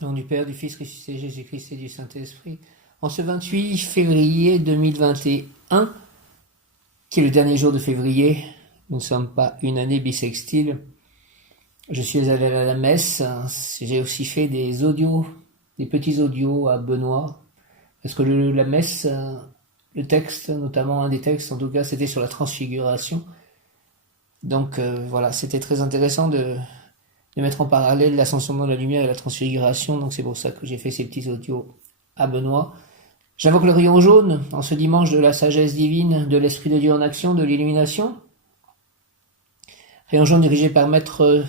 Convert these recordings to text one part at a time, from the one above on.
Au nom du Père, du Fils, ressuscité Jésus-Christ et du Saint-Esprit. En ce 28 février 2021, qui est le dernier jour de février, nous ne sommes pas une année bissextile. Je suis allé à la messe, j'ai aussi fait des audios, des petits audios à Benoît, parce que la messe, le texte, notamment un des textes, en tout cas, c'était sur la transfiguration. Donc voilà, c'était très intéressant de mettre en parallèle l'ascension dans la lumière et la transfiguration, donc c'est pour ça que j'ai fait ces petits audios à Benoît. J'invoque le rayon jaune en ce dimanche de la sagesse divine, de l'Esprit de Dieu en action, de l'illumination. Rayon jaune dirigé par Maître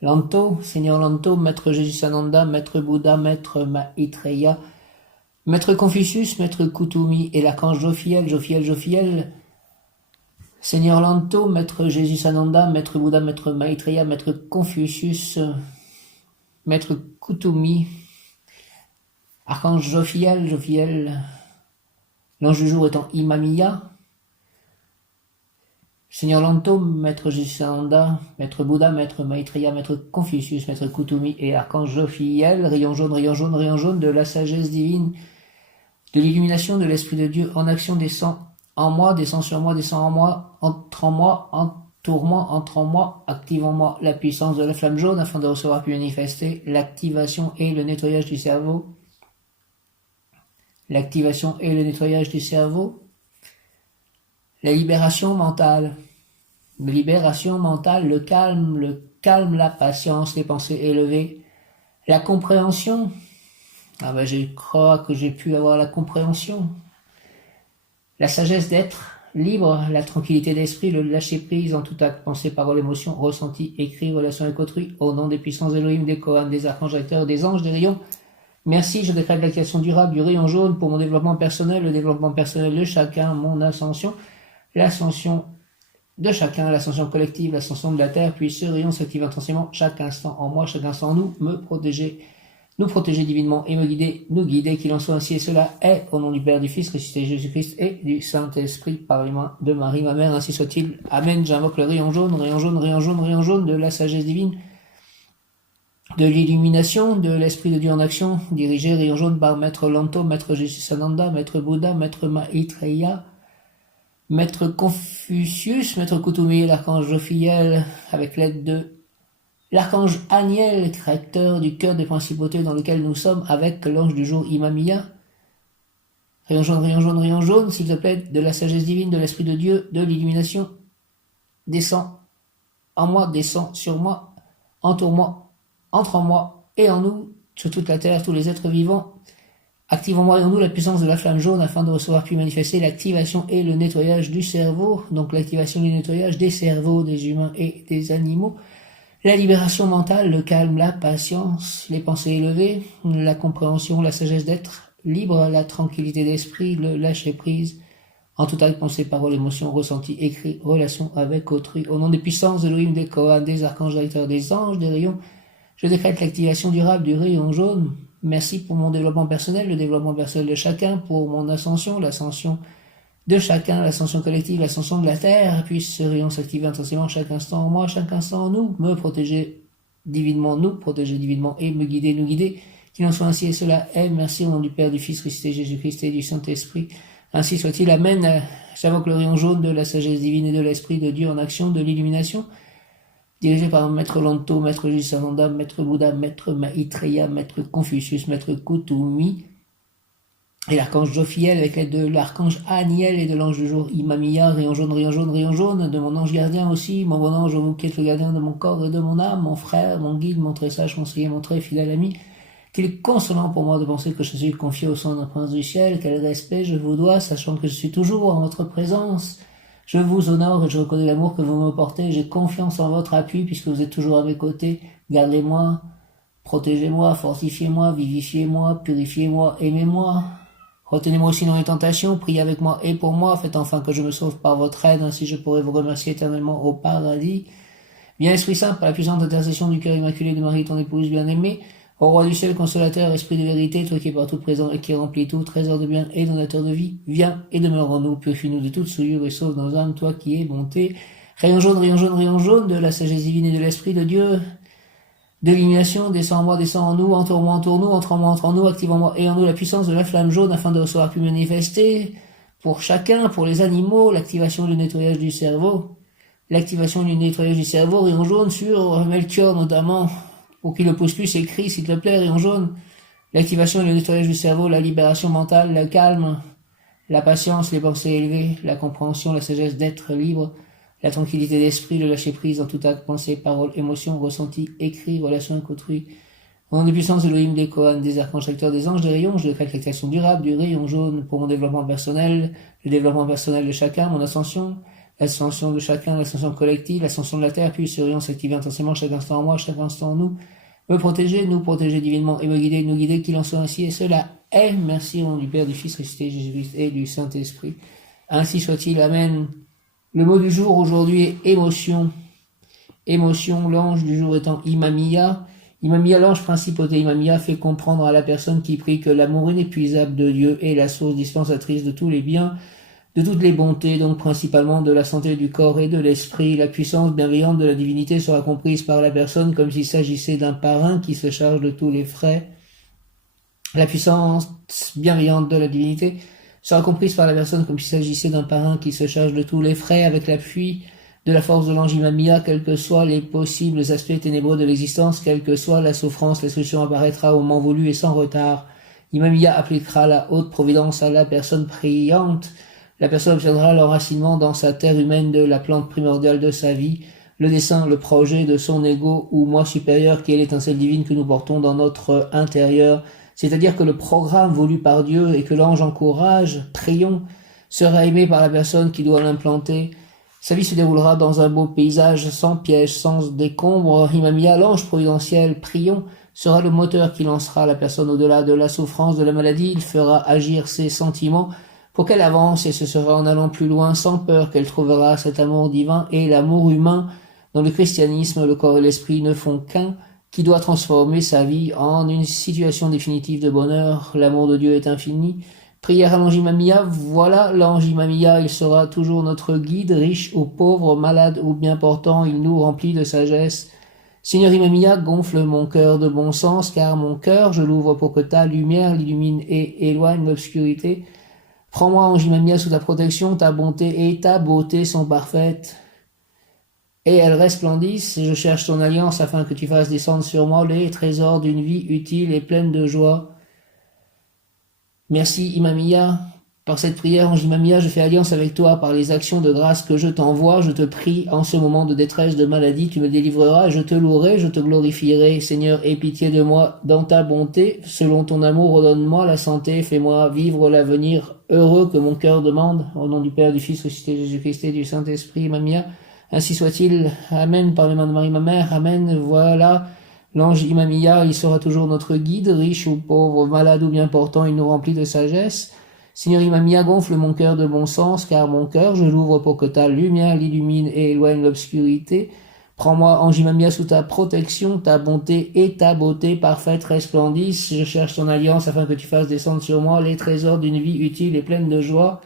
Lanto, Seigneur Lanto, Maître Jésus Sananda, Maître Bouddha, Maître Maitreya, Maître Confucius, Maître Kutumi et l'archange Jophiel, Seigneur Lanto, Maître Jésus Sananda, Maître Bouddha, Maître Maitreya, Maître Confucius, Maître Kutumi, archange Jophiel, l'ange du jour étant Imamiya, Seigneur Lanto, Maître Jésus Sananda, Maître Bouddha, Maître Maitreya, Maître Confucius, Maître Kutumi et archange Jophiel, rayon jaune de la sagesse divine, de l'illumination de l'Esprit de Dieu en action descend en moi, descend sur moi, descend en moi, entoure-moi, entre en moi, active en moi la puissance de la flamme jaune afin de recevoir puis manifester l'activation et le nettoyage du cerveau. L'activation et le nettoyage du cerveau. La libération mentale. Le calme, la patience, les pensées élevées. La compréhension. Je crois que j'ai pu avoir la compréhension. La sagesse d'être libre, la tranquillité d'esprit, le lâcher-prise en tout acte, pensée, parole, émotion, ressenti, écrit, relation avec autrui, au nom des puissances Elohim, des Kohan, des archanges acteurs, des anges, des rayons. Merci, je décrète l'activation durable du rayon jaune pour mon développement personnel, le développement personnel de chacun, mon ascension, l'ascension de chacun, l'ascension collective, l'ascension de la Terre, puis ce rayon s'active intensément chaque instant en moi, chaque instant en nous, me protéger, nous protéger divinement et me guider, nous guider, qu'il en soit ainsi et cela est, au nom du Père, du Fils, ressuscité Jésus-Christ et du Saint-Esprit, par les mains de Marie, ma mère, ainsi soit-il. Amen. J'invoque le rayon jaune de la sagesse divine, de l'illumination, de l'Esprit de Dieu en action, dirigé, rayon jaune, par Maître Lanto, Maître Jésus Sananda, Maître Bouddha, Maître Maitreya, Maître Confucius, Maître Kutumi et l'archange Jophiel, avec l'aide de l'archange Aniel, créateur du cœur des principautés dans lequel nous sommes, avec l'ange du jour Imamiya. Rayon jaune, s'il te plaît, de la sagesse divine, de l'Esprit de Dieu, de l'illumination, descend en moi, descend sur moi, entoure-moi, entre en moi et en nous, sur toute la terre, tous les êtres vivants. Active en moi et en nous la puissance de la flamme jaune afin de recevoir puis manifester l'activation et le nettoyage du cerveau, donc l'activation et le nettoyage des cerveaux des humains et des animaux. La libération mentale, le calme, la patience, les pensées élevées, la compréhension, la sagesse d'être libre, la tranquillité d'esprit, le lâcher-prise, en tout acte, pensée, parole, émotion, ressenti, écrit, relation avec autrui. Au nom des puissances de Elohim, des Kohan, des archanges directeurs, des anges, des rayons, je décrète l'activation durable du rayon jaune. Merci pour mon développement personnel, le développement personnel de chacun, pour mon ascension, l'ascension de chacun, l'ascension collective, l'ascension de la Terre, puisse ce rayon s'activer intensément chaque instant en moi, chaque instant en nous, me protéger divinement et me guider, nous guider, qu'il en soit ainsi et cela est. Merci au nom du Père, du Fils, ressuscité Jésus-Christ et du Saint-Esprit. Ainsi soit-il. Amen. J'invoque le rayon jaune de la sagesse divine et de l'Esprit de Dieu en action, de l'illumination, dirigé par Maître Lanto, Maître Jésus Sananda, Maître Bouddha, Maître Maitreya, Maître Confucius, Maître Kutumi, et l'archange Jophiel avec l'aide de l'archange Aniel et de l'ange du jour Imamiya, rayon jaune, de mon ange gardien aussi, mon bon ange, vous qui êtes le gardien de mon corps et de mon âme, mon frère, mon guide, mon très sage conseiller, mon très fidèle ami, qu'il est consolant pour moi de penser que je suis confié au sein d'un prince du ciel, quel respect je vous dois, sachant que je suis toujours en votre présence. Je vous honore et je reconnais l'amour que vous me portez, j'ai confiance en votre appui puisque vous êtes toujours à mes côtés, gardez-moi, protégez-moi, fortifiez-moi, vivifiez-moi, purifiez-moi, aimez-moi. Retenez-moi aussi dans les tentations, priez avec moi et pour moi, faites enfin que je me sauve par votre aide, ainsi je pourrai vous remercier éternellement au paradis. Bien Esprit Saint, par la puissante intercession du cœur immaculé de Marie, ton épouse bien-aimée, ô Roi du ciel, consolateur, Esprit de vérité, toi qui es partout présent et qui remplis tout, trésor de bien et donateur de vie, viens et demeure en nous, purifie-nous de toute souillure et sauve nos âmes, toi qui es bonté. Rayon jaune de la sagesse divine et de l'Esprit de Dieu, d'élimination, descend en moi, descend en nous, entoure-moi, entoure-nous, entre en moi, entre en nous, active en moi et en nous la puissance de la flamme jaune afin de recevoir plus manifester pour chacun, pour les animaux, l'activation du nettoyage du cerveau, l'activation du nettoyage du cerveau, rayon jaune sur Melchior notamment, pour qu'il ne pose plus ses cris, s'il te plaît, rayon jaune, l'activation et le nettoyage du cerveau, la libération mentale, le calme, la patience, les pensées élevées, la compréhension, la sagesse d'être libre, la tranquillité d'esprit, le lâcher prise dans tout acte, pensée, parole, émotion, ressenti, écrit, relation avec autrui. Au nom des puissances de Elohim, des Kohan, des archanges, acteurs, des anges, des rayons, je décrète l'activation durable du rayon jaune pour mon développement personnel, le développement personnel de chacun, mon ascension, l'ascension de chacun, l'ascension collective, l'ascension de la terre, puis ce rayon s'active intensément chaque instant en moi, chaque instant en nous, me protéger, nous protéger divinement et me guider, nous guider, qu'il en soit ainsi, et cela est, merci au nom du Père, du Fils, ressuscité, Jésus-Christ et du Saint-Esprit. Ainsi soit-il, Amen. Le mot du jour aujourd'hui est émotion. Émotion, l'ange du jour étant Imamia. Imamia, l'ange principauté Imamia, fait comprendre à la personne qui prie que l'amour inépuisable de Dieu est la source dispensatrice de tous les biens, de toutes les bontés, donc principalement de la santé du corps et de l'esprit. La puissance bienveillante de la divinité sera comprise par la personne comme s'il s'agissait d'un parrain qui se charge de tous les frais. La puissance bienveillante de la divinité sera comprise par la personne comme s'il s'agissait d'un parrain qui se charge de tous les frais avec l'appui de la force de l'ange Imamia, quels que soient les possibles aspects ténébreux de l'existence, quelle que soit la souffrance, la solution apparaîtra au moment voulu et sans retard. Imamia appliquera la haute providence à la personne priante. La personne obtiendra l'enracinement dans sa terre humaine de la plante primordiale de sa vie, le dessein, le projet de son ego ou moi supérieur qui est l'étincelle divine que nous portons dans notre intérieur. C'est-à-dire que le programme voulu par Dieu et que l'ange encourage, prions, sera aimé par la personne qui doit l'implanter. Sa vie se déroulera dans un beau paysage, sans piège, sans décombre. Imamia, l'ange providentiel, prions, sera le moteur qui lancera la personne au-delà de la souffrance, de la maladie. Il fera agir ses sentiments pour qu'elle avance, et ce sera en allant plus loin, sans peur, qu'elle trouvera cet amour divin et l'amour humain. Dans le christianisme, le corps et l'esprit ne font qu'un, qui doit transformer sa vie en une situation définitive de bonheur. L'amour de Dieu est infini. Prière à l'ange Imamia, voilà l'ange Imamia, il sera toujours notre guide, riche ou pauvre, malade ou bien portant, il nous remplit de sagesse. Seigneur Imamia, gonfle mon cœur de bon sens, car mon cœur, je l'ouvre pour que ta lumière l'illumine et éloigne l'obscurité. Prends-moi, ange Imamia, sous ta protection, ta bonté et ta beauté sont parfaites. Et elles resplendissent, je cherche ton alliance afin que tu fasses descendre sur moi les trésors d'une vie utile et pleine de joie. Merci Imamia. Par cette prière, ange Imamia, je fais alliance avec toi par les actions de grâce que je t'envoie. Je te prie, en ce moment de détresse, de maladie, tu me délivreras, je te louerai, je te glorifierai. Seigneur, aie pitié de moi dans ta bonté. Selon ton amour, redonne-moi la santé, fais-moi vivre l'avenir heureux que mon cœur demande. Au nom du Père, du Fils, ressuscité Jésus-Christ et du Saint-Esprit, Imamia. Ainsi soit-il. Amen. Par les mains de Marie, ma mère. Amen. Voilà. L'ange Imamia, il sera toujours notre guide, riche ou pauvre, malade ou bien portant, il nous remplit de sagesse. Seigneur Imamia, gonfle mon cœur de bon sens, car mon cœur, je l'ouvre pour que ta lumière l'illumine et éloigne l'obscurité. Prends-moi, ange Imamia, sous ta protection, ta bonté et ta beauté parfaite resplendissent. Je cherche ton alliance afin que tu fasses descendre sur moi les trésors d'une vie utile et pleine de joie.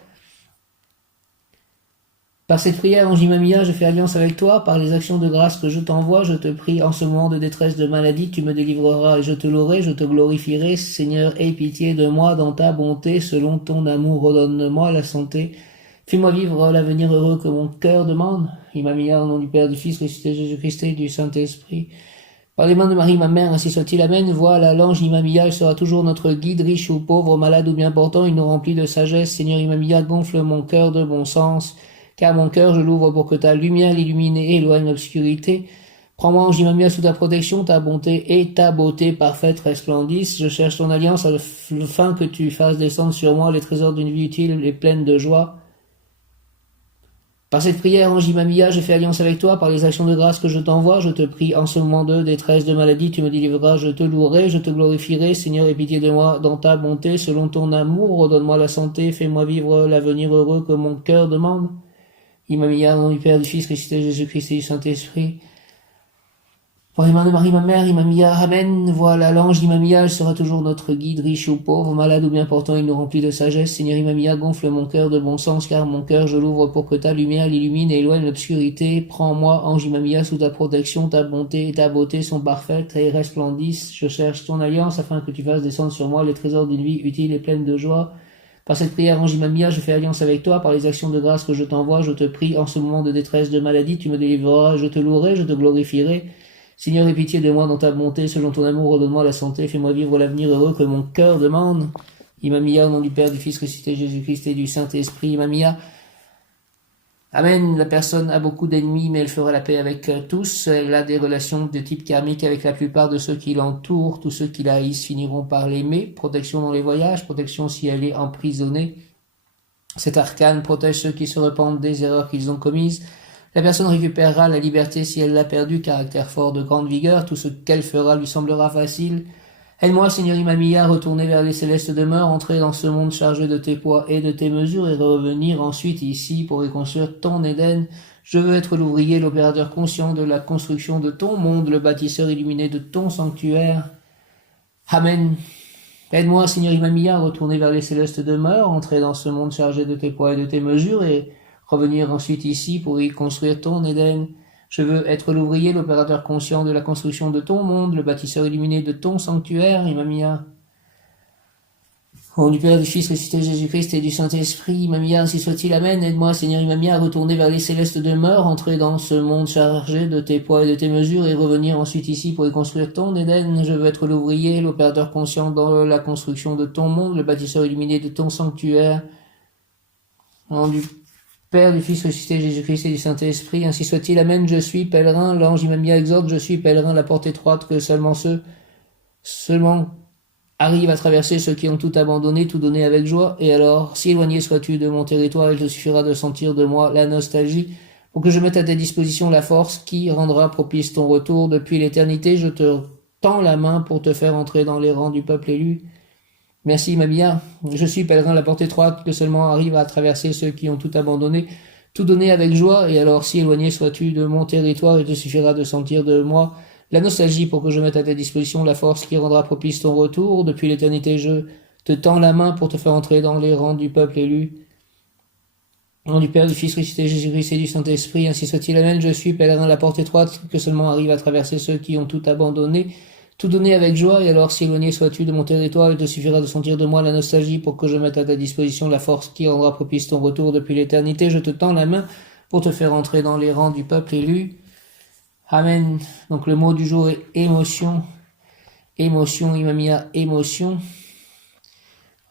Par cette prière, ange Imamia, je fais alliance avec toi. Par les actions de grâce que je t'envoie, je te prie, en ce moment de détresse, de maladie, tu me délivreras et je te louerai, je te glorifierai. Seigneur, aie pitié de moi dans ta bonté, selon ton amour, redonne-moi la santé. Fais-moi vivre l'avenir heureux que mon cœur demande. Imamia, au nom du Père, du Fils, ressuscité Jésus-Christ et du Saint-Esprit. Par les mains de Marie, ma mère, ainsi soit-il. Amen. Voilà, l'ange Imamia, il sera toujours notre guide, riche ou pauvre, malade ou bien portant, il nous remplit de sagesse. Seigneur Imamia, gonfle mon cœur de bon sens, car mon cœur, je l'ouvre pour que ta lumière l'illumine et éloigne l'obscurité. Prends-moi, ange Imamia, sous ta protection, ta bonté et ta beauté parfaite resplendissent. Je cherche ton alliance afin que tu fasses descendre sur moi les trésors d'une vie utile et pleine de joie. Par cette prière, ange Imamia, je fais alliance avec toi. Par les actions de grâce que je t'envoie, je te prie, en ce moment de détresse, de maladie, tu me délivreras, je te louerai, je te glorifierai. Seigneur, aie pitié de moi dans ta bonté, selon ton amour, redonne-moi la santé, fais-moi vivre l'avenir heureux que mon cœur demande. Imamia, au nom du Père, du Fils, ressuscité Jésus-Christ et du Saint-Esprit. Par les mains de Marie, ma mère, Imamia, Amen. Voilà, l'ange d'Imamia, elle sera toujours notre guide, riche ou pauvre, malade ou bien portant, il nous remplit de sagesse. Seigneur Imamia, gonfle mon cœur de bon sens, car mon cœur, je l'ouvre pour que ta lumière l'illumine et éloigne l'obscurité. Prends-moi, ange Imamia, sous ta protection, ta bonté et ta beauté sont parfaites et resplendissent. Je cherche ton alliance afin que tu fasses descendre sur moi les trésors d'une vie utile et pleine de joie. Par cette prière, ange Imamia, je fais alliance avec toi, par les actions de grâce que je t'envoie, je te prie, en ce moment de détresse, de maladie, tu me délivreras, je te louerai, je te glorifierai. Seigneur, aie pitié de moi dans ta bonté, selon ton amour, redonne-moi la santé, fais-moi vivre l'avenir heureux que mon cœur demande. Imamia, au nom du Père, du Fils, ressuscité Jésus-Christ et du Saint-Esprit, Imamia. Amen. La personne a beaucoup d'ennemis, mais elle fera la paix avec tous. Elle a des relations de type karmique avec la plupart de ceux qui l'entourent. Tous ceux qui la haïssent finiront par l'aimer. Protection dans les voyages, protection si elle est emprisonnée. Cet arcane protège ceux qui se repentent des erreurs qu'ils ont commises. La personne récupérera la liberté si elle l'a perdue, caractère fort de grande vigueur, tout ce qu'elle fera lui semblera facile. Aide-moi, Seigneur Imamia, à retourner vers les célestes demeures, entrer dans ce monde chargé de tes poids et de tes mesures, et revenir ensuite ici pour reconstruire ton Éden. Je veux être l'ouvrier, l'opérateur conscient de la construction de ton monde, le bâtisseur illuminé de ton sanctuaire. Amen. Aide-moi, Seigneur Imamia, à retourner vers les célestes demeures, entrer dans ce monde chargé de tes poids et de tes mesures, et revenir ensuite ici pour y construire ton Éden. Je veux être l'ouvrier, l'opérateur conscient de la construction de ton monde, le bâtisseur illuminé de ton sanctuaire, Imamia. Au nom du Père, du Fils, ressuscité Jésus-Christ et du Saint-Esprit, Imamia, ainsi soit-il, Amen. Aide-moi, Seigneur Imamia, à retourner vers les célestes demeures, entrer dans ce monde chargé de tes poids et de tes mesures, et revenir ensuite ici pour y construire ton Éden. Je veux être l'ouvrier, l'opérateur conscient dans la construction de ton monde, le bâtisseur illuminé de ton sanctuaire. Au nom du Père, du Fils ressuscité Jésus-Christ et du Saint-Esprit, ainsi soit-il, Amen. Je suis pèlerin, l'ange Imamia exhorte, je suis pèlerin, la porte étroite, que seulement arrivent à traverser ceux qui ont tout abandonné, tout donné avec joie, et alors, si éloigné sois-tu de mon territoire, il te suffira de sentir de moi la nostalgie, pour que je mette à ta disposition la force qui rendra propice ton retour. Depuis l'éternité, je te tends la main pour te faire entrer dans les rangs du peuple élu. Merci, Imamia. Je suis pèlerin, la porte étroite, que seulement arrive à traverser ceux qui ont tout abandonné, tout donné avec joie, et alors si éloigné sois-tu de mon territoire, il te suffira de sentir de moi la nostalgie pour que je mette à ta disposition la force qui rendra propice ton retour. Depuis l'éternité, je te tends la main pour te faire entrer dans les rangs du peuple élu. Au nom du Père, du Fils ressuscité Jésus-Christ et du Saint-Esprit, ainsi soit-il, Amen. Je suis pèlerin, la porte étroite, que seulement arrive à traverser ceux qui ont tout abandonné, tout donné avec joie, et alors si éloigné sois-tu de mon territoire, il te suffira de sentir de moi la nostalgie pour que je mette à ta disposition la force qui rendra propice ton retour. Depuis l'éternité, je te tends la main pour te faire entrer dans les rangs du peuple élu. Amen. Donc le mot du jour est émotion. Émotion, Imamia, émotion.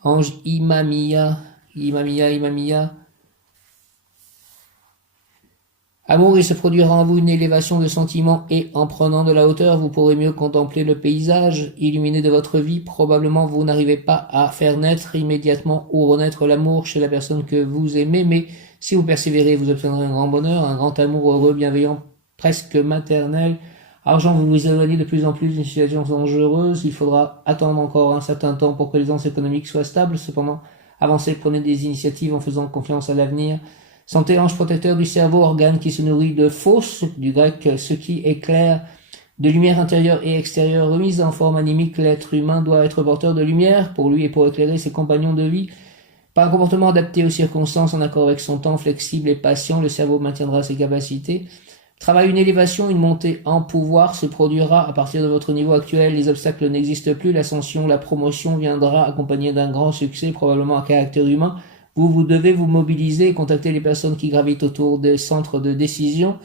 Ange Imamia, Imamia, Imamia. Amour, il se produira en vous une élévation de sentiments et en prenant de la hauteur, vous pourrez mieux contempler le paysage illuminé de votre vie. Probablement, vous n'arrivez pas à faire naître immédiatement ou renaître l'amour chez la personne que vous aimez, mais si vous persévérez, vous obtiendrez un grand bonheur, un grand amour heureux, bienveillant, presque maternel. Argent, vous vous éloignez de plus en plus d'une situation dangereuse. Il faudra attendre encore un certain temps pour que les anses économiques soient stables. Cependant, avancez, prenez des initiatives en faisant confiance à l'avenir. Santé, ange protecteur du cerveau, organe qui se nourrit de fausse, du grec ce qui éclaire, de lumière intérieure et extérieure, remise en forme animique, l'être humain doit être porteur de lumière pour lui et pour éclairer ses compagnons de vie. Par un comportement adapté aux circonstances, en accord avec son temps, flexible et patient, le cerveau maintiendra ses capacités. Travail, une élévation, une montée en pouvoir se produira à partir de votre niveau actuel. Les obstacles n'existent plus, l'ascension, la promotion viendra accompagnée d'un grand succès, probablement à caractère humain. Vous devez vous mobiliser et contacter les personnes qui gravitent autour des centres de décision.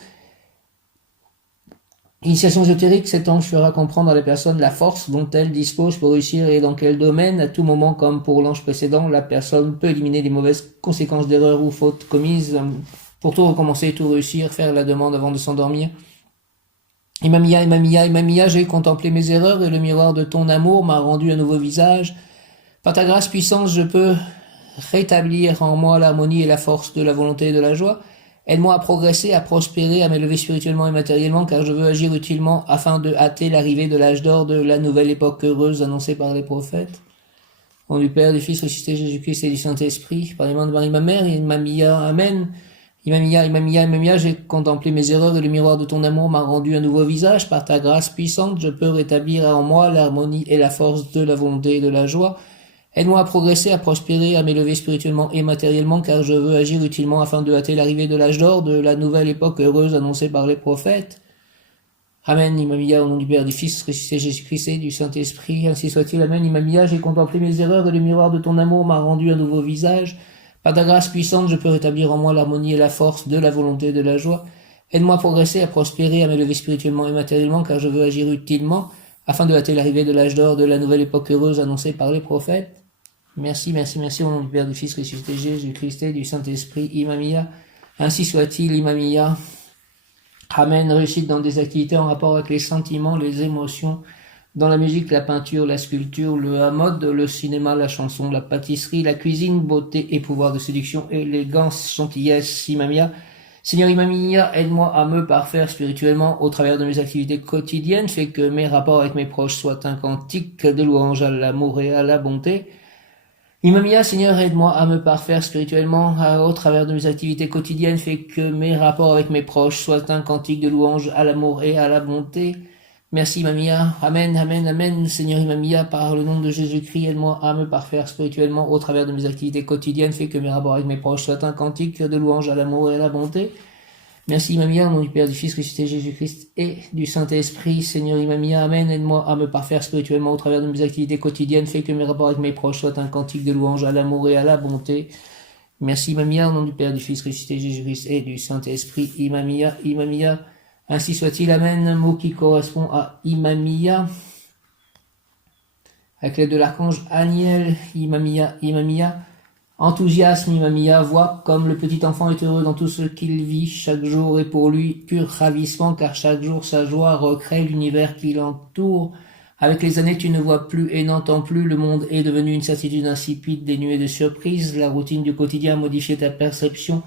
Initiation ésotérique, cet ange fera comprendre à la personne la force dont elle dispose pour réussir et dans quel domaine. À tout moment, comme pour l'ange précédent, la personne peut éliminer les mauvaises conséquences d'erreurs ou fautes commises pour tout recommencer, tout réussir, faire la demande avant de s'endormir. Imamia, Imamia, Imamia, j'ai contemplé mes erreurs et le miroir de ton amour m'a rendu un nouveau visage. Par ta grâce puissante, je peux rétablir en moi l'harmonie et la force de la volonté et de la joie. Aide-moi à progresser, à prospérer, à m'élever spirituellement et matériellement, car je veux agir utilement afin de hâter l'arrivée de l'âge d'or de la nouvelle époque heureuse annoncée par les prophètes. Au nom du Père, du Fils ressuscité Jésus-Christ et du Saint-Esprit, par les mains de Marie ma mère, Imamia, Amen. Imamia, j'ai contemplé mes erreurs et le miroir de ton amour m'a rendu un nouveau visage. Par ta grâce puissante, je peux rétablir en moi l'harmonie et la force de la volonté et de la joie. Aide-moi à progresser, à prospérer, à m'élever spirituellement et matériellement, car je veux agir utilement afin de hâter l'arrivée de l'âge d'or, de la nouvelle époque heureuse annoncée par les prophètes. Amen, Imamia, au nom du Père, du Fils, ressuscité Jésus-Christ et du Saint-Esprit, ainsi soit-il. Amen, Imamia, j'ai contemplé mes erreurs et le miroir de ton amour m'a rendu un nouveau visage. Par ta grâce puissante, je peux rétablir en moi l'harmonie et la force de la volonté et de la joie. Aide-moi à progresser, à prospérer, à m'élever spirituellement et matériellement, car je veux agir utilement, afin de hâter l'arrivée de l'âge d'or, de la nouvelle époque heureuse annoncée par les prophètes. Merci, au nom du Père, du Fils, ressuscité Jésus-Christ et du Saint-Esprit, Imamia. Ainsi soit-il, Imamia. Amen, réussite dans des activités en rapport avec les sentiments, les émotions, dans la musique, la peinture, la sculpture, le mode, le cinéma, la chanson, la pâtisserie, la cuisine, beauté et pouvoir de séduction, élégance, gentillesse, Imamia. Seigneur Imamia, aide-moi à me parfaire spirituellement au travers de mes activités quotidiennes, fais que mes rapports avec mes proches soient un cantique de louange à l'amour et à la bonté. Imamia, Seigneur, aide-moi à me parfaire spirituellement au travers de mes activités quotidiennes, fais que mes rapports avec mes proches soient un cantique de louange à l'amour et à la bonté. Merci Imamia. Amen, amen, amen. Seigneur Imamia, par le nom de Jésus-Christ, aide-moi à me parfaire spirituellement au travers de mes activités quotidiennes, fais que mes rapports avec mes proches soient un cantique de louange à l'amour et à la bonté. Merci Imamia, au nom du Père, du Fils, ressuscité Jésus-Christ et du Saint-Esprit. Seigneur Imamia, amen. Aide-moi à me parfaire spirituellement au travers de mes activités quotidiennes. Fais que mes rapports avec mes proches soient un cantique de louange à l'amour et à la bonté. Merci Imamia, au nom du Père, du Fils, ressuscité Jésus-Christ et du Saint-Esprit. Imamia, Imamia. Ainsi soit-il, amen. Mot qui correspond à Imamia. Avec l'aide de l'archange Aniel, Imamia, Imamia. Enthousiasme, Imamia, voit comme le petit enfant est heureux dans tout ce qu'il vit, chaque jour est pour lui pur ravissement, car chaque jour sa joie recrée l'univers qui l'entoure. Avec les années, tu ne vois plus et n'entends plus, le monde est devenu une certitude insipide, dénuée de surprises, la routine du quotidien a modifié ta perception,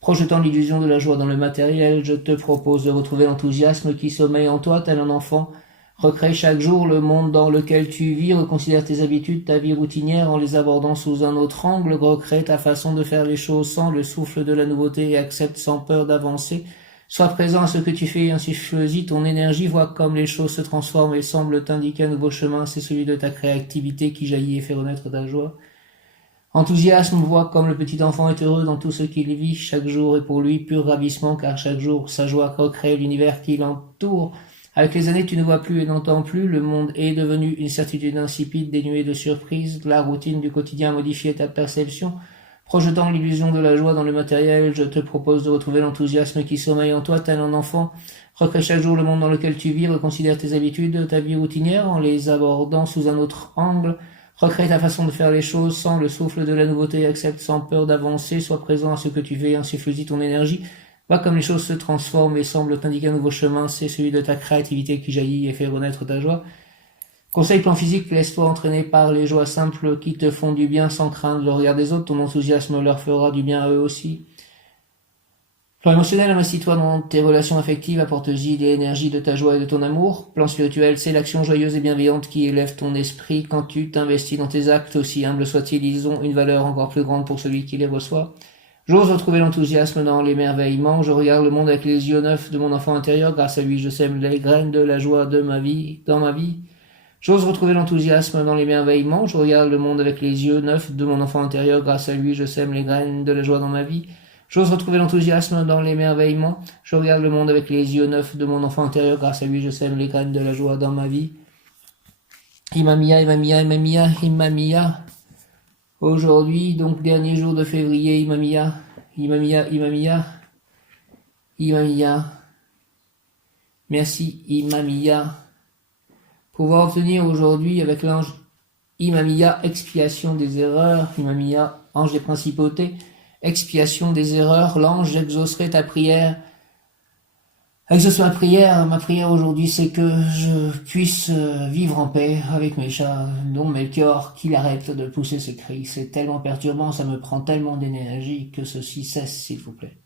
projetant l'illusion de la joie dans le matériel. Je te propose de retrouver l'enthousiasme qui sommeille en toi, tel un enfant. Recrée chaque jour le monde dans lequel tu vis, reconsidère tes habitudes, ta vie routinière en les abordant sous un autre angle, recrée ta façon de faire les choses sans le souffle de la nouveauté et accepte sans peur d'avancer. Sois présent à ce que tu fais et ainsi choisis ton énergie, vois comme les choses se transforment et semblent t'indiquer un nouveau chemin, c'est celui de ta créativité qui jaillit et fait renaître ta joie. Enthousiasme, voit comme le petit enfant est heureux dans tout ce qu'il vit, chaque jour est pour lui pur ravissement, car chaque jour sa joie recrée l'univers qui l'entoure. Avec les années, tu ne vois plus et n'entends plus, le monde est devenu une certitude insipide, dénuée de surprises, la routine du quotidien a modifié ta perception, projetant l'illusion de la joie dans le matériel. Je te propose de retrouver l'enthousiasme qui sommeille en toi, tel un enfant. Recrée chaque jour le monde dans lequel tu vis, reconsidère tes habitudes, ta vie routinière en les abordant sous un autre angle. Recrée ta façon de faire les choses sans le souffle de la nouveauté, accepte sans peur d'avancer, sois présent à ce que tu fais, ainsi choisis ton énergie. Vois comme les choses se transforment et semblent t'indiquer un nouveau chemin, c'est celui de ta créativité qui jaillit et fait renaître ta joie. Conseil plan physique, laisse-toi entraîner par les joies simples qui te font du bien sans craindre le regard des autres, ton enthousiasme leur fera du bien à eux aussi. Plan émotionnel, investis-toi dans tes relations affectives, apporte-y l'énergie de ta joie et de ton amour. Plan spirituel, c'est l'action joyeuse et bienveillante qui élève ton esprit. Quand tu t'investis dans tes actes, aussi humbles soient-ils, ils ont une valeur encore plus grande pour celui qui les reçoit. J'ose retrouver l'enthousiasme dans l'émerveillement, je regarde le monde avec les yeux neufs de mon enfant intérieur, grâce à lui je sème les graines de la joie de ma vie, dans ma vie. J'ose retrouver l'enthousiasme dans l'émerveillement, je regarde le monde avec les yeux neufs de mon enfant intérieur, grâce à lui je sème les graines de la joie dans ma vie. J'ose retrouver l'enthousiasme dans l'émerveillement, je regarde le monde avec les yeux neufs de mon enfant intérieur, grâce à lui je sème les graines de la joie dans ma vie. Imamia, Imamia, Imamia, Imamia. Aujourd'hui, donc dernier jour de février, Imamia, Imamia, Imamia, Imamia. Merci Imamia. Pouvoir obtenir aujourd'hui avec l'ange Imamia, expiation des erreurs, Imamia, ange des principautés, expiation des erreurs, l'ange, j'exaucerai ta prière. Exauce ma prière aujourd'hui, c'est que je puisse vivre en paix avec mes chats, dont Melchior, qu'il arrête de pousser ses cris. C'est tellement perturbant, ça me prend tellement d'énergie que ceci cesse, s'il vous plaît.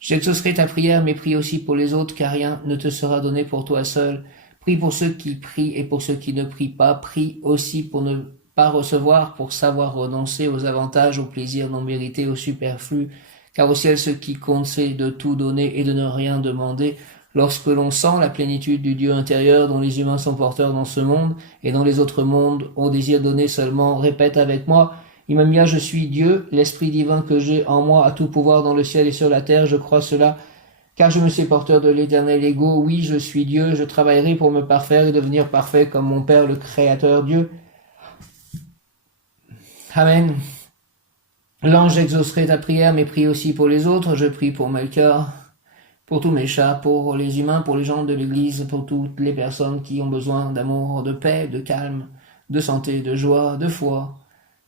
J'exaucerai ta prière, mais prie aussi pour les autres, car rien ne te sera donné pour toi seul. Prie pour ceux qui prient et pour ceux qui ne prient pas. Prie aussi pour ne pas recevoir, pour savoir renoncer aux avantages, aux plaisirs non mérités, au superflu, Car au ciel, ce qui compte, c'est de tout donner et de ne rien demander. Lorsque l'on sent la plénitude du Dieu intérieur dont les humains sont porteurs dans ce monde et dans les autres mondes, on désire donner seulement. Répète avec moi. Imamia, je suis Dieu, l'esprit divin que j'ai en moi a tout pouvoir dans le ciel et sur la terre, je crois cela. Car je me sais porteur de l'éternel ego, oui, je suis Dieu, je travaillerai pour me parfaire et devenir parfait comme mon Père le Créateur Dieu. Amen. L'ange exaucerait ta prière, mais prie aussi pour les autres. Je prie pour Melchior, pour tous mes chats, pour les humains, pour les gens de l'Église, pour toutes les personnes qui ont besoin d'amour, de paix, de calme, de santé, de joie, de foi,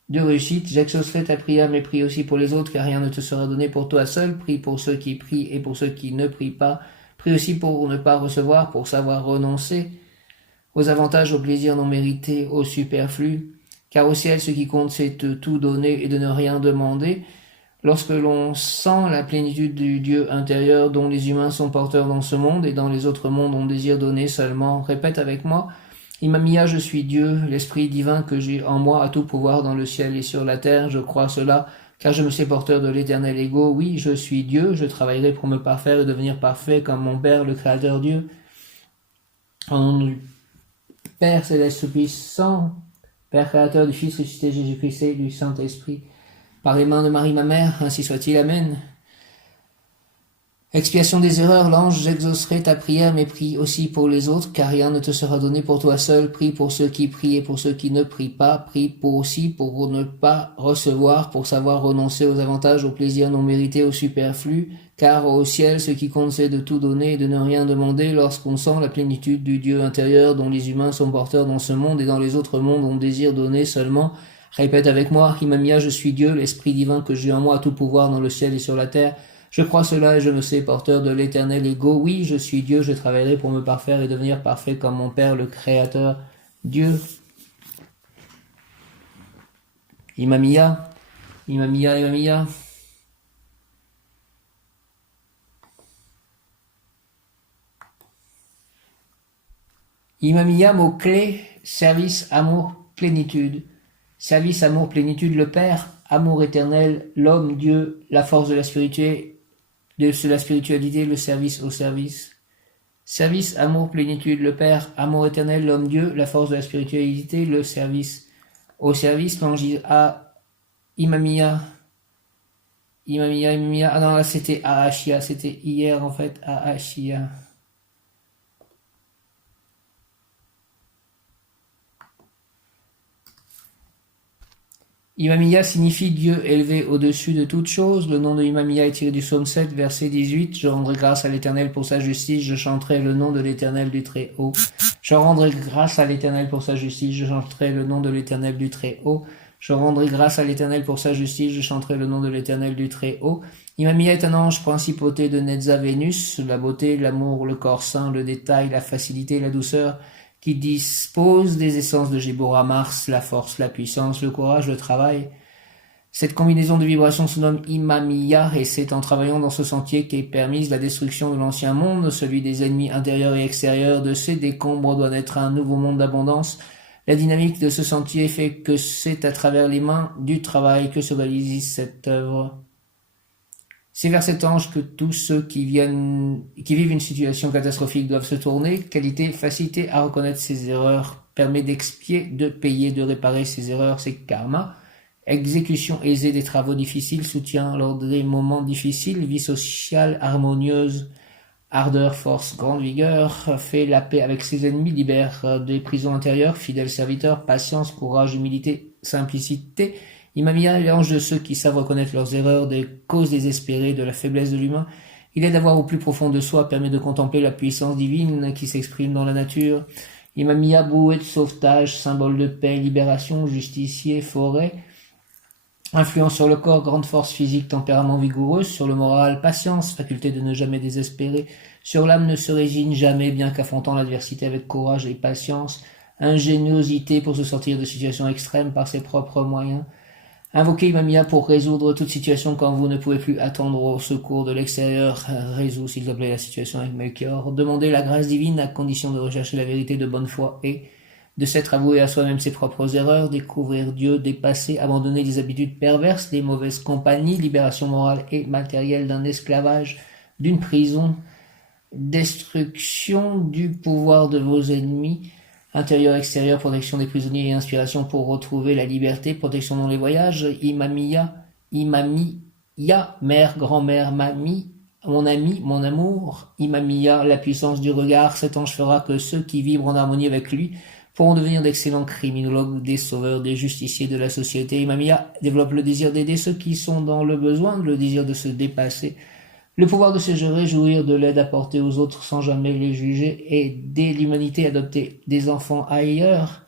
de réussite. J'exaucerai ta prière, mais prie aussi pour les autres, car rien ne te sera donné pour toi seul. Prie pour ceux qui prient et pour ceux qui ne prient pas. Prie aussi pour ne pas recevoir, pour savoir renoncer aux avantages, aux plaisirs non mérités, au superflu. Car au ciel, ce qui compte, c'est de tout donner et de ne rien demander. Lorsque l'on sent la plénitude du Dieu intérieur dont les humains sont porteurs dans ce monde et dans les autres mondes, on désire donner seulement. Répète avec moi. Imamia, je suis Dieu, l'esprit divin que j'ai en moi a tout pouvoir dans le ciel et sur la terre. Je crois cela, car je me sais porteur de l'éternel ego. Oui, je suis Dieu, je travaillerai pour me parfaire et devenir parfait comme mon Père, le Créateur Dieu. En nom du Père céleste tout-puissant, Père créateur du Fils ressuscité Jésus-Christ et du Saint-Esprit, par les mains de Marie ma mère, ainsi soit-il, Amen. Expiation des erreurs, l'ange, j'exaucerai ta prière, mais prie aussi pour les autres, car rien ne te sera donné pour toi seul. Prie pour ceux qui prient et pour ceux qui ne prient pas. Prie aussi pour ne pas recevoir, pour savoir renoncer aux avantages, aux plaisirs non mérités, au superflu. Car au ciel, ce qui compte, c'est de tout donner et de ne rien demander. Lorsqu'on sent la plénitude du Dieu intérieur dont les humains sont porteurs dans ce monde et dans les autres mondes, on désire donner seulement. Répète avec moi, Imamia, je suis Dieu, l'esprit divin que j'ai en moi a tout pouvoir dans le ciel et sur la terre. Je crois cela et je me sais porteur de l'éternel ego. Oui, je suis Dieu, je travaillerai pour me parfaire et devenir parfait comme mon Père, le Créateur Dieu. Imamia, Imamia, Imamia. Imamia, mot-clé, service, amour, plénitude. Service, amour, plénitude, le Père, amour éternel, l'homme, Dieu, la force de la spiritualité, le service au service. Service, amour, plénitude, le Père, amour éternel, l'homme, Dieu, la force de la spiritualité, le service au service. L'ange à Imamia, Imamia, ah non, là c'était Ahashia, c'était hier en fait, Ahashia. Imamia signifie Dieu élevé au-dessus de toute chose. Le nom de Imamia est tiré du psaume 7, verset 18. Je rendrai grâce à l'Éternel pour sa justice, je chanterai le nom de l'Éternel du Très-Haut. Je rendrai grâce à l'Éternel pour sa justice, je chanterai le nom de l'Éternel du Très-Haut. Je rendrai grâce à l'Éternel pour sa justice, je chanterai le nom de l'Éternel du Très-Haut. Imamia est un ange, principauté de Netza Vénus, la beauté, l'amour, le corps saint, le détail, la facilité, la douceur, qui dispose des essences de Gébora, Mars, la force, la puissance, le courage, le travail. Cette combinaison de vibrations se nomme Imamia et c'est en travaillant dans ce sentier qu'est permise la destruction de l'ancien monde, celui des ennemis intérieurs et extérieurs. De ces décombres doit naître un nouveau monde d'abondance. La dynamique de ce sentier fait que c'est à travers les mains du travail que se réalise cette œuvre. C'est vers cet ange que tous ceux qui vivent une situation catastrophique doivent se tourner. Qualité, facilité à reconnaître ses erreurs, permet d'expier, de payer, de réparer ses erreurs, c'est karma. Exécution aisée des travaux difficiles, soutien lors des moments difficiles, vie sociale harmonieuse, ardeur, force, grande vigueur, fait la paix avec ses ennemis, libère des prisons intérieures, fidèle serviteur, patience, courage, humilité, simplicité. Imamia est l'ange de ceux qui savent reconnaître leurs erreurs, des causes désespérées, de la faiblesse de l'humain. Il aide à voir au plus profond de soi, permet de contempler la puissance divine qui s'exprime dans la nature. Imamia, bouée de sauvetage, symbole de paix, libération, justicier, forêt. Influence sur le corps, grande force physique, tempérament vigoureux, sur le moral, patience, faculté de ne jamais désespérer, sur l'âme ne se résigne jamais, bien qu'affrontant l'adversité avec courage et patience, ingéniosité pour se sortir de situations extrêmes par ses propres moyens. Invoquez Imamia pour résoudre toute situation quand vous ne pouvez plus attendre au secours de l'extérieur. Résous s'il te plaît la situation avec Melchior. Demandez la grâce divine à condition de rechercher la vérité de bonne foi et de s'être avoué à soi-même ses propres erreurs, découvrir Dieu, dépasser, abandonner les habitudes perverses, les mauvaises compagnies, libération morale et matérielle d'un esclavage, d'une prison, destruction du pouvoir de vos ennemis, intérieur, extérieur, protection des prisonniers et inspiration pour retrouver la liberté, protection dans les voyages, Imamiya, mère, grand-mère, mamie, mon ami, mon amour, Imamiya, la puissance du regard, cet ange fera que ceux qui vibrent en harmonie avec lui pourront devenir d'excellents criminologues, des sauveurs, des justiciers de la société. Imamiya développe le désir d'aider ceux qui sont dans le besoin, le désir de se dépasser, le pouvoir de se réjouir de l'aide apportée aux autres sans jamais les juger, et aider l'humanité à adopter des enfants ailleurs,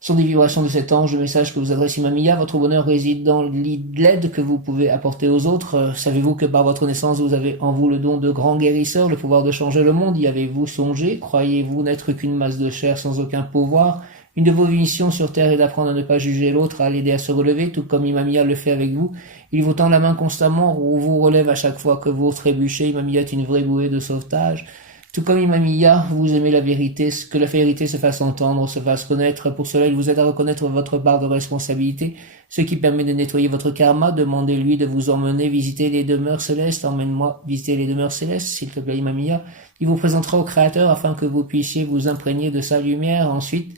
sont des vibrations de cet ange. Le message que vous adresse Imamiya, votre bonheur réside dans l'aide que vous pouvez apporter aux autres. Savez-vous que par votre naissance, vous avez en vous le don de grand guérisseur, le pouvoir de changer le monde? Y avez-vous songé? Croyez-vous n'être qu'une masse de chair sans aucun pouvoir? Une de vos missions sur Terre est d'apprendre à ne pas juger l'autre, à l'aider à se relever, tout comme Imamiya le fait avec vous. Il vous tend la main constamment ou vous relève à chaque fois que vous trébuchez. Imamiya est une vraie bouée de sauvetage. Tout comme Imamiya, vous aimez la vérité, que la vérité se fasse entendre, se fasse connaître. Pour cela, il vous aide à reconnaître votre part de responsabilité, ce qui permet de nettoyer votre karma. Demandez-lui de vous emmener visiter les demeures célestes. Emmène-moi visiter les demeures célestes, s'il te plaît, Imamiya. Il vous présentera au Créateur afin que vous puissiez vous imprégner de sa lumière. Ensuite,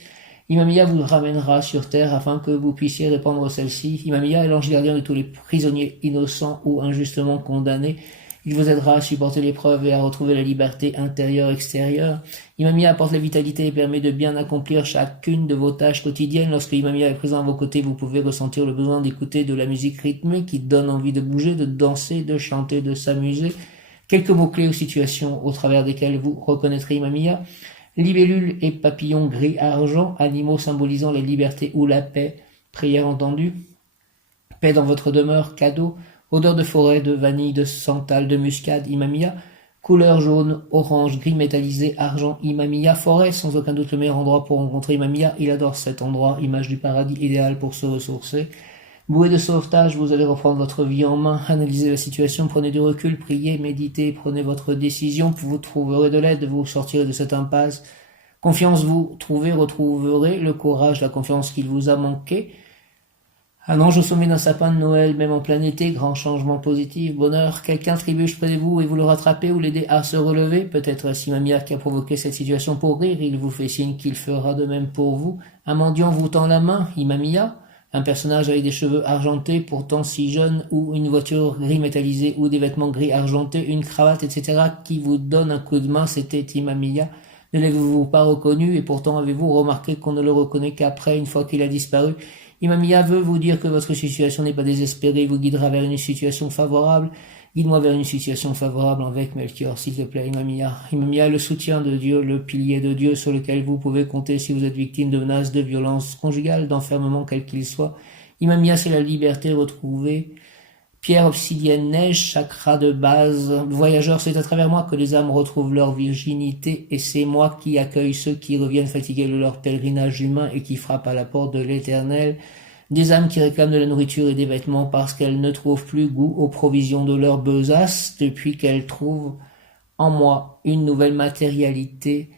Imamiya vous ramènera sur terre afin que vous puissiez répandre celle-ci. Imamiya est l'ange gardien de tous les prisonniers innocents ou injustement condamnés. Il vous aidera à supporter l'épreuve et à retrouver la liberté intérieure-extérieure. Imamiya apporte la vitalité et permet de bien accomplir chacune de vos tâches quotidiennes. Lorsque Imamiya est présent à vos côtés, vous pouvez ressentir le besoin d'écouter de la musique rythmée qui donne envie de bouger, de danser, de chanter, de s'amuser. Quelques mots-clés ou situations au travers desquelles vous reconnaîtrez Imamiya. Libellule et papillon gris-argent, animaux symbolisant la liberté ou la paix. Prière entendue. Paix dans votre demeure, cadeau. Odeur de forêt, de vanille, de santal, de muscade, Imamiya. Couleur jaune, orange, gris métallisé, argent, Imamiya. Forêt, sans aucun doute le meilleur endroit pour rencontrer Imamiya. Il adore cet endroit, image du paradis idéal pour se ressourcer. Bouée de sauvetage, vous allez reprendre votre vie en main, analysez la situation, prenez du recul, priez, méditez, prenez votre décision, vous trouverez de l'aide, vous sortirez de cette impasse. Confiance, vous retrouverez le courage, la confiance qu'il vous a manqué. Un ange au sommet d'un sapin de Noël, même en plein été, grand changement positif, bonheur. Quelqu'un trébuche près de vous et vous le rattrapez ou l'aidez à se relever. Peut-être est-ce Imamiya qui a provoqué cette situation pour rire. Il vous fait signe qu'il fera de même pour vous. Un mendiant vous tend la main, Imamiya. Un personnage avec des cheveux argentés, pourtant si jeune, ou une voiture gris métallisée, ou des vêtements gris argentés, une cravate, etc. qui vous donne un coup de main, c'était Imamiya. Ne l'avez-vous pas reconnu et pourtant avez-vous remarqué qu'on ne le reconnaît qu'après, une fois qu'il a disparu? Imamiya veut vous dire que votre situation n'est pas désespérée, il vous guidera vers une situation favorable. Guide-moi vers une situation favorable avec Melchior, s'il te plaît, Imamiya. Imamiya est le soutien de Dieu, le pilier de Dieu sur lequel vous pouvez compter si vous êtes victime de menaces, de violences conjugales, d'enfermement quel qu'il soit. Imamiya, c'est la liberté retrouvée. Pierre, obsidienne, neige, chakra de base. Voyageur, c'est à travers moi que les âmes retrouvent leur virginité et c'est moi qui accueille ceux qui reviennent fatigués de leur pèlerinage humain et qui frappent à la porte de l'Éternel. Des âmes qui réclament de la nourriture et des vêtements parce qu'elles ne trouvent plus goût aux provisions de leur besace depuis qu'elles trouvent en moi une nouvelle matérialité.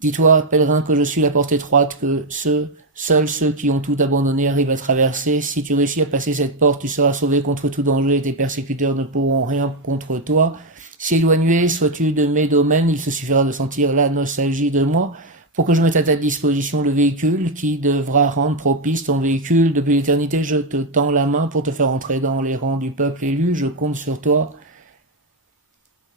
Dis-toi, pèlerin, que je suis la porte étroite, que seuls ceux qui ont tout abandonné arrivent à traverser. Si tu réussis à passer cette porte, tu seras sauvé contre tout danger et tes persécuteurs ne pourront rien contre toi. Si éloigné sois-tu de mes domaines, il te suffira de sentir la nostalgie de moi pour que je mette à ta disposition le véhicule qui devra rendre propice ton véhicule. Depuis l'éternité, je te tends la main pour te faire entrer dans les rangs du peuple élu. Je compte sur toi.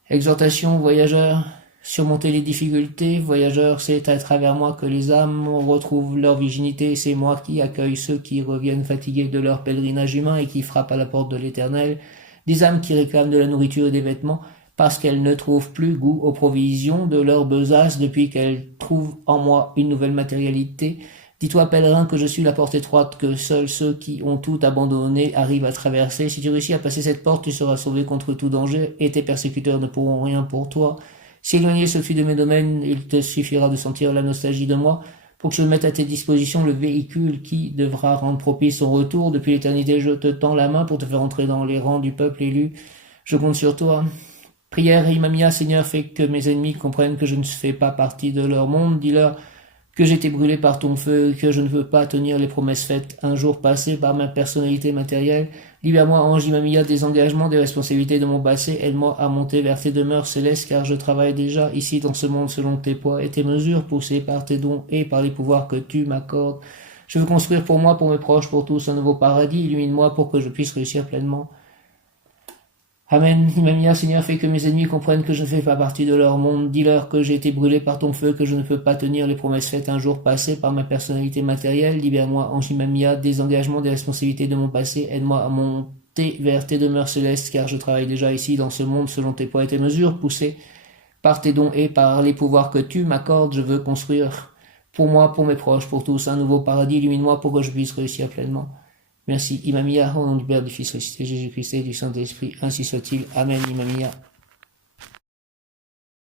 Exhortation, voyageur. Surmonter les difficultés, voyageurs, c'est à travers moi que les âmes retrouvent leur virginité, c'est moi qui accueille ceux qui reviennent fatigués de leur pèlerinage humain et qui frappent à la porte de l'Éternel, des âmes qui réclament de la nourriture et des vêtements, parce qu'elles ne trouvent plus goût aux provisions de leur besace depuis qu'elles trouvent en moi une nouvelle matérialité. Dis-toi, pèlerin, que je suis la porte étroite, que seuls ceux qui ont tout abandonné arrivent à traverser. Si tu réussis à passer cette porte, tu seras sauvé contre tout danger et tes persécuteurs ne pourront rien pour toi. Si éloigné sois-tu de mes domaines, il te suffira de sentir la nostalgie de moi pour que je mette à tes dispositions le véhicule qui devra rendre propice son retour. Depuis l'éternité, je te tends la main pour te faire entrer dans les rangs du peuple élu. Je compte sur toi. Prière, Imamiya, Seigneur, fais que mes ennemis comprennent que je ne fais pas partie de leur monde. Dis-leur que j'ai été brûlé par ton feu, que je ne veux pas tenir les promesses faites un jour passé par ma personnalité matérielle. Libère-moi, ange Imamia, des engagements, des responsabilités de mon passé. Aide-moi à monter vers tes demeures célestes, car je travaille déjà ici dans ce monde selon tes poids et tes mesures, poussés par tes dons et par les pouvoirs que tu m'accordes. Je veux construire pour moi, pour mes proches, pour tous, un nouveau paradis. Illumine-moi pour que je puisse réussir pleinement. Amen. Imamia, Seigneur, fais que mes ennemis comprennent que je ne fais pas partie de leur monde. Dis-leur que j'ai été brûlé par ton feu, que je ne peux pas tenir les promesses faites un jour passé par ma personnalité matérielle. Libère-moi, ange Imamia, des engagements, des responsabilités de mon passé. Aide-moi à monter vers tes demeures célestes, car je travaille déjà ici dans ce monde selon tes poids et tes mesures, poussé par tes dons et par les pouvoirs que tu m'accordes. Je veux construire pour moi, pour mes proches, pour tous, un nouveau paradis. Illumine-moi pour que je puisse réussir pleinement. Merci, Imamia, au nom du Père, du Fils, de Jésus-Christ et du Saint-Esprit, ainsi soit-il. Amen, Imamia.